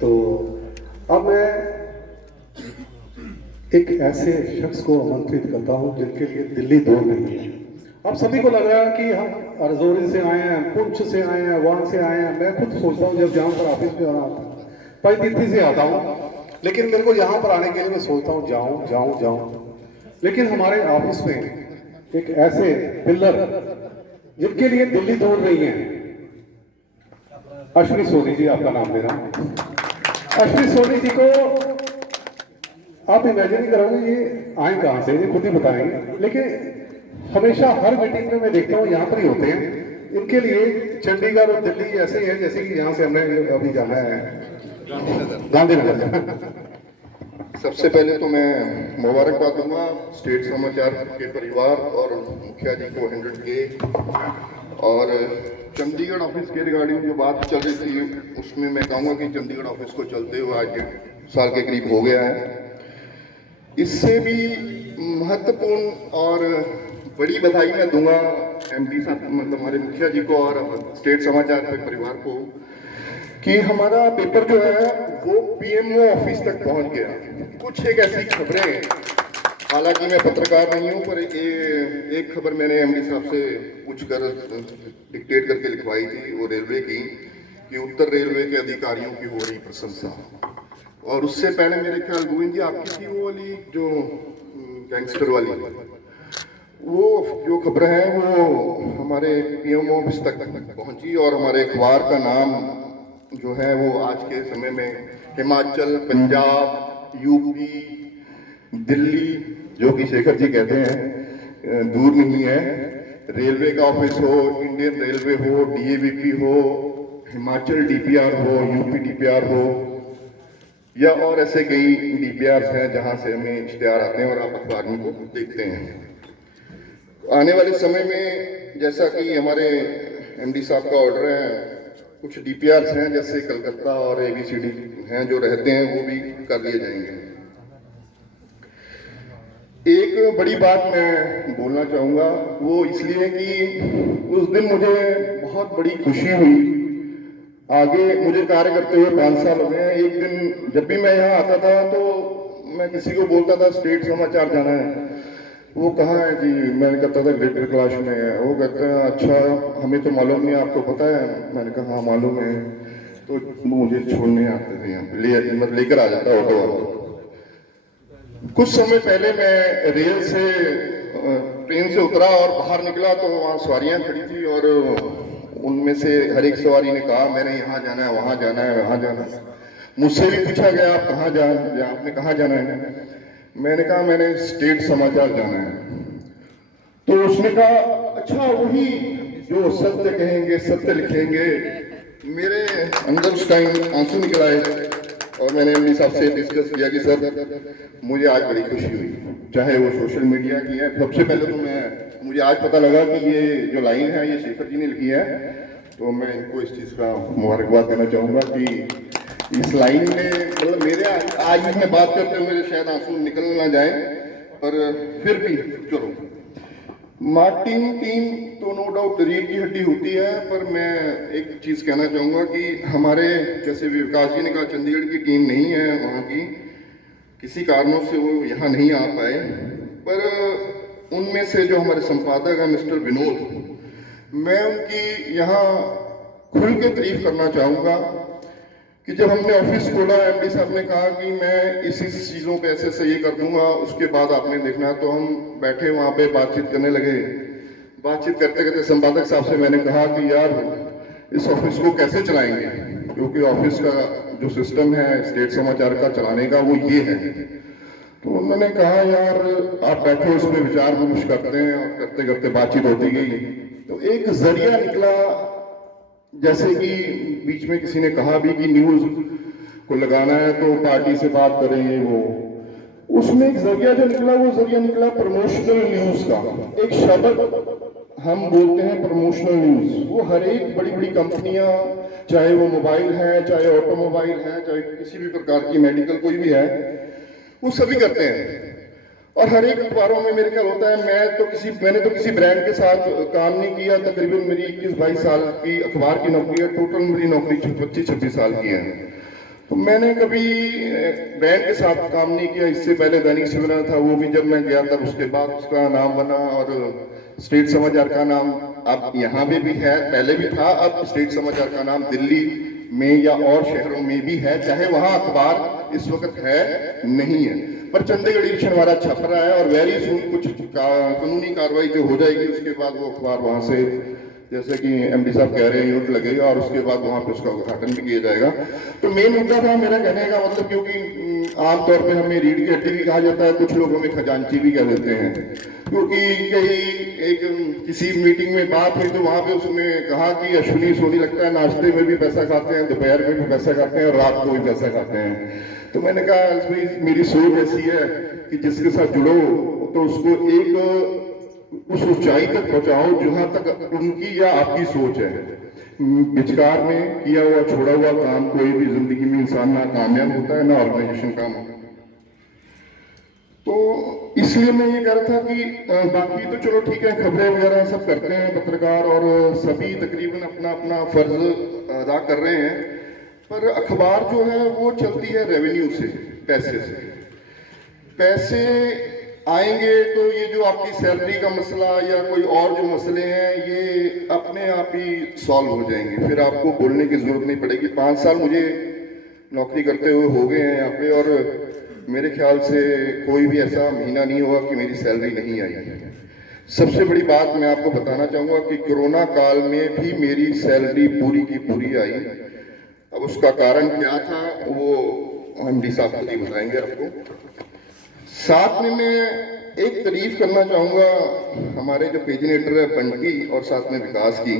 तो अब मैं एक ऐसे शख्स को आमंत्रित करता हूं जिनके लिए दिल्ली दूर नहीं है। अब सभी को लग रहा है कि हम रजौरी से आए हैं, पुंछ से आए हैं, वहां से आए हैं। मैं खुद सोचता हूँ जब जहाँ पर ऑफिस में आना था, पैंतीर्थी से आता हूँ, लेकिन मेरे को यहाँ पर आने के लिए मैं सोचता हूँ जाऊँ जाऊँ जाऊँ। लेकिन हमारे ऑफिस में एक ऐसे पिलर जिनके लिए दिल्ली दूर नहीं है, अश्विनी सोनी जी, आपका नाम ले रहा हूँ। अश्विनी सोनी जी को आप इमेजिन नहीं करोगे ये आए कहाँ से, ये खुद ही बताएंगे। लेकिन हमेशा हर मीटिंग में मैं देखता हूँ यहाँ पर ही होते हैं। इनके लिए चंडीगढ़ और दिल्ली ऐसे ही है जैसे कि यहाँ से हमने अभी जाना है गांधीनगर। सबसे पहले तो मैं मुबारकबाद दूंगा स्टेट समाचार के परिवार और मुखिया जी को 100K। और चंडीगढ़ ऑफिस के रिगार्डिंग जो बात चल रही थी उसमें मैं कहूँगा कि चंडीगढ़ ऑफिस को चलते हुए आज 1.5 साल के करीब हो गया है। इससे भी महत्वपूर्ण और बड़ी बधाई मैं दूंगा एमडी साहब, मतलब हमारे मुखिया जी को और स्टेट समाचार के परिवार को, कि हमारा पेपर जो है वो पीएमओ ऑफिस तक पहुंच गया। कुछ एक ऐसी खबरें, हालांकि मैं पत्रकार नहीं हूं, पर एक खबर मैंने एमडी साहब से पूछकर डिक्टेट करके लिखवाई थी, वो रेलवे की, कि उत्तर रेलवे के अधिकारियों की हो रही प्रशंसा। और उससे पहले मेरे ख्याल गोविंद जी आपकी थी वो वाली जो गैंगस्टर वाली, वो जो खबर है वो हमारे पीएमओ ऑफिस तक पहुंची। और हमारे अखबार का नाम जो है वो आज के समय में हिमाचल, पंजाब, यूपी, दिल्ली, जो कि शेखर जी कहते हैं दूर नहीं है, रेलवे का ऑफिस हो, इंडियन रेलवे हो, डीएवीपी हो, हिमाचल डीपीआर हो, यूपी डीपीआर हो, या और ऐसे कई डीपीआर हैं जहां से हमें इश्तेहार आते हैं और आप अखबार में को देखते हैं। आने वाले समय में जैसा कि हमारे एमडी साहब का ऑर्डर है, कुछ डीपीआर हैं जैसे कलकत्ता और एबीसीडी हैं जो रहते हैं, वो भी कर लिए जाएंगे। एक बड़ी बात मैं बोलना चाहूँगा, वो इसलिए कि उस दिन मुझे बहुत बड़ी खुशी हुई। आगे मुझे कार्य करते हुए 5 साल हो गए हैं। एक दिन जब भी मैं यहाँ आता था तो मैं किसी को बोलता था स्टेट समाचार जाना है, वो कहाँ है जी, मैंने कहता था ग्रेटर कैलाश में है। वो कहते हैं अच्छा हमें तो मालूम नहीं, आपको पता है? मैंने कहा हाँ मालूम है। तो मुझे छोड़ने आते थे यहाँ पे, मतलब लेकर आ जाता ऑटो वाला। कुछ समय पहले मैं रेल से ट्रेन से उतरा और बाहर निकला तो वहाँ सवारियाँ खड़ी थी और उनमें से हर एक सवारी ने कहा मैंने यहाँ जाना है, वहाँ जाना है, वहाँ जाना है। मुझसे भी पूछा गया आप कहाँ आपने कहाँ जाना है? मैंने कहा मैंने स्टेट समाचार जाना है। तो उसने कहा अच्छा वही जो सत्य कहेंगे सत्य लिखेंगे। मेरे अंदर उस टाइम आंसू निकल आए और मैंने एमडी साहब से डिस्कस किया कि सर मुझे आज बड़ी खुशी हुई, चाहे वो सोशल मीडिया की है। सबसे पहले तो मुझे आज पता लगा कि ये जो लाइन है ये शेखर जी ने लिखी है, तो मैं इनको इस चीज़ का मुबारकबाद देना चाहूँगा कि इस लाइन में मतलब मेरे आज में बात करते हुए मेरे शायद आंसू निकल ना जाए, पर फिर भी चलो। मार्टिन टीम तो नो डाउट रीढ़ की हड्डी होती है, पर मैं एक चीज़ कहना चाहूँगा कि हमारे जैसे विकास जी ने कहा चंडीगढ़ की टीम नहीं है वहाँ की, किसी कारणों से वो यहाँ नहीं आ पाए। पर उनमें से जो हमारे संपादक हैं मिस्टर विनोद, मैं उनकी यहाँ खुल के तारीफ करना चाहूँगा कि जब हमने ऑफिस खोला एमडी साहब ने कहा कि मैं इस चीज़ों पे ऐसे से ये कर दूंगा, उसके बाद आपने देखना। तो हम बैठे वहाँ पे बातचीत करने लगे। बातचीत करते करते संपादक साहब से मैंने कहा कि यार इस ऑफिस को कैसे चलाएंगे, क्योंकि ऑफिस का जो सिस्टम है स्टेट समाचार का चलाने का वो ये है। तो उन्होंने कहा यार आप बैठो इस पर विचार विमर्श करते हैं, और करते करते बातचीत होती गई। तो एक जरिया निकला, जैसे कि बीच में किसी ने कहा भी कि न्यूज को लगाना है तो पार्टी से बात करेंगे, वो उसमें एक जरिया जो निकला वो जरिया निकला प्रमोशनल न्यूज का। एक शब्द हम बोलते हैं प्रमोशनल न्यूज, वो हर एक बड़ी बड़ी कंपनियां, चाहे वो मोबाइल है, चाहे ऑटोमोबाइल है, चाहे किसी भी प्रकार की मेडिकल कोई भी है, वो सभी करते हैं। और हर एक अखबारों में मेरे ख्याल होता है, मैंने तो किसी ब्रांड के साथ काम नहीं किया। तकरीबन मेरी 21-22 साल की अखबार की नौकरी है, टोटल मेरी नौकरी 25-26 साल की है। तो मैंने कभी बैंड के साथ काम नहीं किया। इससे पहले दैनिक सवेरा था, वो भी जब मैं गया तब उसके बाद उसका नाम बना, और स्टेट समाचार का नाम अब यहाँ पे भी है, पहले भी था, अब स्टेट समाचार का नाम दिल्ली में या और शहरों में भी है, चाहे वहाँ अखबार इस वक्त है नहीं है, पर चंडीगढ़ एडिशन हमारा छप रहा है। और वेरी सून कुछ कानूनी कार्रवाई जो हो जाएगी उसके बाद वो अखबार वहाँ से, जैसे कि एमडी साहब कह रहे हैं, यूनिट लगेगा और उसके बाद वहाँ पे उसका उद्घाटन भी किया जाएगा। तो मेन मुद्दा था मेरा कहने का मतलब, क्योंकि आमतौर पे हमें रीढ़ की हड्डी भी कहा जाता है, कुछ लोग हमें खजांची भी कह देते हैं, क्योंकि कहीं किसी मीटिंग में बात हुई तो वहाँ पे उसने कहा कि अश्विनी सोनी लगता है नाश्ते में भी पैसा खाते हैं, दोपहर में भी पैसा खाते हैं और रात को भी पैसा खाते हैं। तो मैंने कहा भाई मेरी सोच ऐसी है कि जिसके साथ जुड़ो तो उसको एक उस ऊंचाई तक पहुंचाओ जहां तक उनकी या आपकी सोच है। विचकार में किया हुआ छोड़ा हुआ काम कोई भी जिंदगी में इंसान ना कामयाब होता है ना ऑर्गेनाइजेशन काम होता है। तो इसलिए मैं ये कह रहा था कि बाकी तो चलो ठीक है, खबरें वगैरह सब करते हैं पत्रकार और सभी तकरीबन अपना अपना फर्ज अदा कर रहे हैं, पर अखबार जो है वो चलती है रेवेन्यू से, पैसे से। पैसे आएंगे तो ये जो आपकी सैलरी का मसला या कोई और जो मसले हैं ये अपने आप ही सॉल्व हो जाएंगे, फिर आपको बोलने की जरूरत नहीं पड़ेगी। 5 साल मुझे नौकरी करते हुए हो गए हैं यहाँ पे, और मेरे ख्याल से कोई भी ऐसा महीना नहीं हुआ कि मेरी सैलरी नहीं आई है। सबसे बड़ी बात मैं आपको बताना चाहूँगा कि कोरोना काल में भी मेरी सैलरी पूरी की पूरी आई। अब उसका कारण क्या था वो एमडी साहब खुद ही बताएंगे आपको। साथ में मैं एक तारीफ करना चाहूँगा हमारे जो पेजिनेटर है बंटी और साथ में विकास की,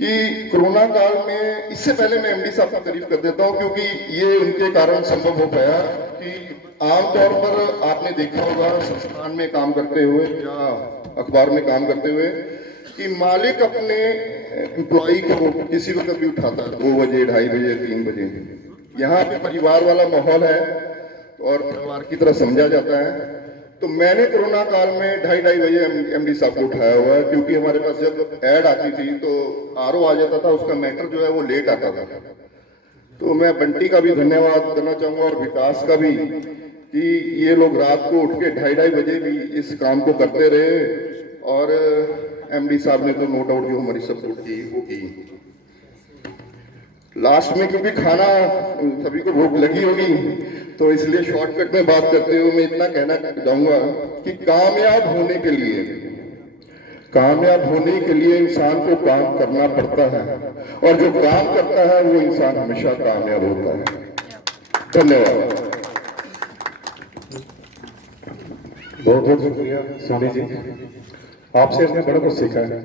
कि कोरोना काल में, इससे पहले मैं एमडी साहब की तारीफ कर देता हूँ क्योंकि ये उनके कारण संभव हो पाया कि आमतौर पर आपने देखा होगा संस्थान में काम करते हुए या अखबार में काम करते हुए कि मालिक अपने एम्प्लॉई को किसी वक्त भी उठाता है 2 बजे, 2:30 बजे, 3 बजे। यहाँ पे परिवार वाला माहौल है और परिवार की तरह समझा जाता है। तो मैंने कोरोना काल में 2:30 बजे एमडी साहब को उठाया हुआ है, क्योंकि हमारे पास जब ऐड आती थी तो आरओ आ जाता था, उसका मैटर जो है वो लेट आता था। तो मैं बंटी का भी धन्यवाद करना चाहूँगा और विकास का भी, कि ये लोग रात को उठ के 2:30 बजे भी इस काम को करते रहे, और एमडी साहब ने तो नो डाउट जो हमारी सपोर्ट की वो की। लास्ट में क्योंकि खाना सभी को भूख लगी होगी तो इसलिए शॉर्टकट में बात करते हुए मैं इतना कहना चाहूंगा कि कामयाब होने के लिए इंसान को काम करना पड़ता है, और जो काम करता है वो इंसान हमेशा कामयाब होता है। धन्यवाद। बहुत बहुत शुक्रिया सोनी जी, आपसे हमने बड़ा कुछ सीखा है।